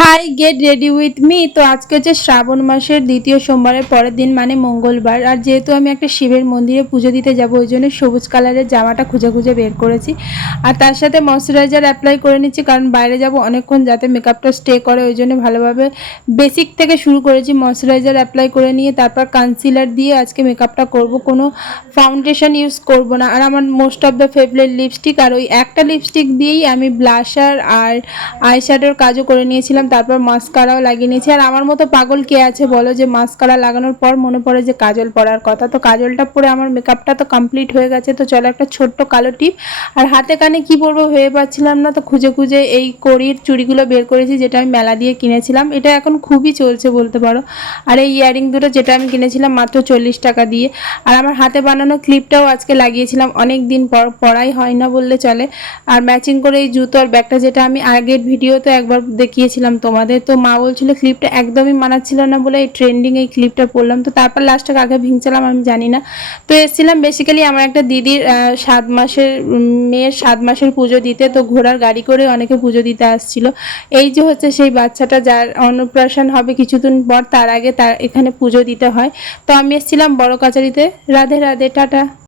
High, get ready with me. তো আজকে হচ্ছে শ্রাবণ মাসের দ্বিতীয় সোমবারের পরের দিন, মানে মঙ্গলবার। আর যেহেতু আমি একটা শিবের মন্দিরে পুজো দিতে যাব, ওই জন্য সবুজ কালারের জামাটা খুঁজে খুঁজে বের করেছি। আর তার সাথে ময়শ্চারাইজার অ্যাপ্লাই করে নিচ্ছি, কারণ বাইরে যাব অনেকক্ষণ, যাতে মেকআপটা স্টে করে। ওই জন্য ভালোভাবে বেসিক থেকে শুরু করেছি। ময়শ্চারাইজার অ্যাপ্লাই করে নিয়ে তারপর কনসিলার দিয়ে আজকে মেকআপটা করব। কোনো ফাউন্ডেশন ইউজ করব না। আর আমার most of the favourite lipstick, আর ওই একটা লিপস্টিক দিয়েই আমি ব্লাশার আর আইশ্যাডোর কাজও করে নিয়েছিলাম। তারপর মাস্কারাও লাগিয়ে নিয়েছি। আর আমার মতো পাগল কে আছে বলো, যে মাস্কারা লাগানোর পর মনে পড়ে যে কাজল পরার কথা। তো কাজলটা পরে আমার মেকআপটা তো কমপ্লিট হয়ে গেছে। তো চলো একটা ছোট্ট কালো টিপ। আর হাতে কানে কি পরবো ভেবে পাচ্ছিলাম না, তো খুঁজে খুঁজে এই কড়ির চুড়িগুলো বের করেছি, যেটা আমি মেলা দিয়ে কিনেছিলাম। এটা এখন খুবই চলছে বলতে পারো। আর এই ইয়ারিং দুটো, যেটা আমি কিনেছিলাম মাত্র 40 টাকা দিয়ে। আর আমার হাতে বানানো ক্লিপটাও আজকে লাগিয়েছিলাম, অনেক দিন পর, পরাই হয় না বললে চলে। আর ম্যাচিং করে এই জুতো আর ব্যাগটা, যেটা আমি আগের ভিডিওতে একবার দেখিয়েছিলাম তোমাদের। তো মা বলছিল ক্লিপটা একদমই মানাচ্ছিল না বলে এই ট্রেন্ডিং এই ক্লিপটা পরলাম। তো তারপর লাস্টে কাকে ভিংছিলাম আমি জানি না। তো এসেছিলাম বেসিক্যালি আমার একটা দিদির 7 মাসের মেয়ের 7 মাসের পুজো দিতে। তো ঘোড়ার গাড়ি করে অনেকে পুজো দিতে আসছিল। এই যে হচ্ছে সেই বাচ্চাটা, যার অন্নপ্রাশন হবে কিছুদিন পর, তার আগে তার এখানে পুজো দিতে হয়। তো আমি এসেছিলাম বড় কাচারিতে। রাধে রাধে, টাটা।